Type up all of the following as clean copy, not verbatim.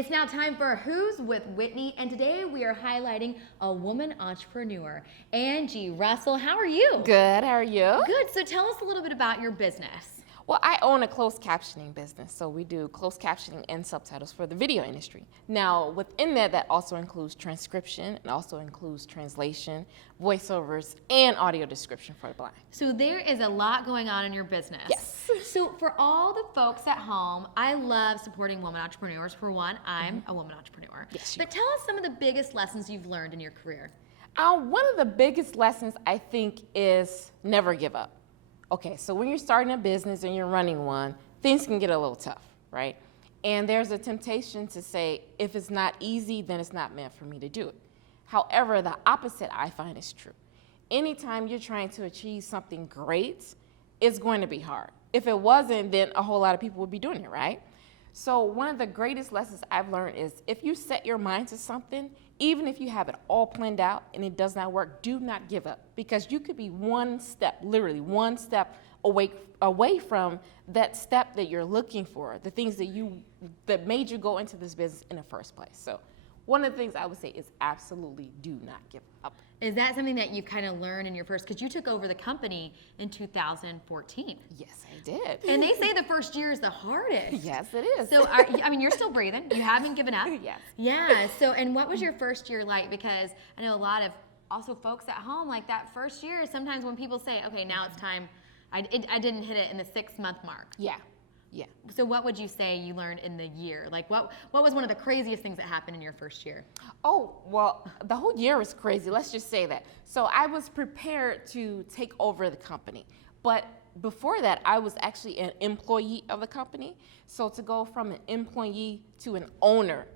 It's now time for Who's with Whitney, and today we are highlighting a woman entrepreneur, Angie Russell. How are you? Good, how are you? Good, so tell us a little bit about your business. Well, I own a closed captioning business, so we do closed captioning and subtitles for the video industry. Now, within that also includes transcription, and also includes translation, voiceovers, and audio description for the blind. So there is a lot going on in your business. Yes. So for all the folks at home, I love supporting women entrepreneurs. For one, I'm a woman entrepreneur. Yes, but tell us some of the biggest lessons you've learned in your career. One of the biggest lessons, I think, is never give up. Okay, so when you're starting a business and you're running one, things can get a little tough, right? And there's a temptation to say, if it's not easy, then it's not meant for me to do it. However, the opposite I find is true. Anytime you're trying to achieve something great, it's going to be hard. If it wasn't, then a whole lot of people would be doing it, right? So one of the greatest lessons I've learned is if you set your mind to something, even if you have it all planned out and it does not work, do not give up, because you could be one step, literally one step away from that step that you're looking for, the things that made you go into this business in the first place. So one of the things I would say is absolutely do not give up. Is that something that you kind of learned in your first, because you took over the company in 2014? Yes, I did. And they say the first year is the hardest. Yes, it is. So, I mean, you're still breathing. You haven't given up. Yes. Yeah. So, and what was your first year like? Because I know a lot of also folks at home, like that first year, sometimes when people say, okay, now it's time, I didn't hit it in the 6-month mark. Yeah. Yeah. So what would you say you learned in the year? Like what was one of the craziest things that happened in your first year? Oh, well, the whole year was crazy. Let's just say that. So I was prepared to take over the company. But before that, I was actually an employee of the company. So to go from an employee to an owner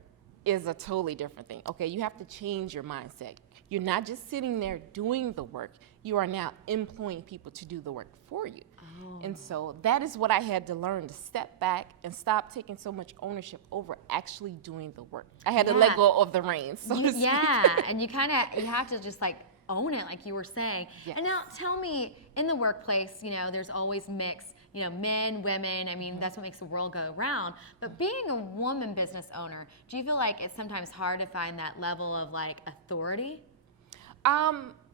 is a totally different thing. Okay, you have to change your mindset. You're not just sitting there doing the work. You are now employing people to do the work for you. Oh. And so that is what I had to learn, to step back and stop taking so much ownership over actually doing the work. I had to let go of the reins, so to speak. Yeah, and you have to just like own it, like you were saying. Yes. And now tell me, in the workplace, you know, there's always mix, you know, men, women. I mean, that's what makes the world go round. But being a woman business owner, do you feel like it's sometimes hard to find that level of like authority?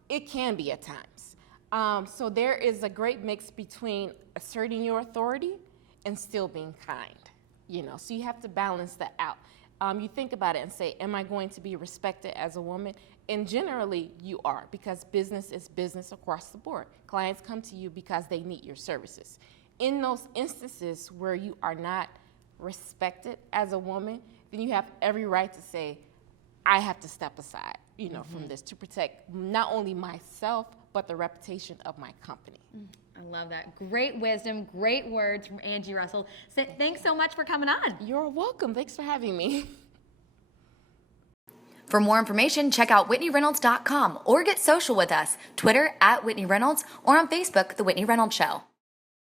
It can be at times. So there is a great mix between asserting your authority and still being kind, you know, so you have to balance that out. You think about it and say, am I going to be respected as a woman? And generally you are, because business is business across the board. Clients come to you because they need your services. In those instances where you are not respected as a woman, then you have every right to say, I have to step aside, you know, from this to protect not only myself, but the reputation of my company. I love that. Great wisdom, great words from Angie Russell. So thanks so much for coming on. You're welcome. Thanks for having me. For more information, check out WhitneyReynolds.com or get social with us, Twitter @Whitney Reynolds or on Facebook, The Whitney Reynolds Show.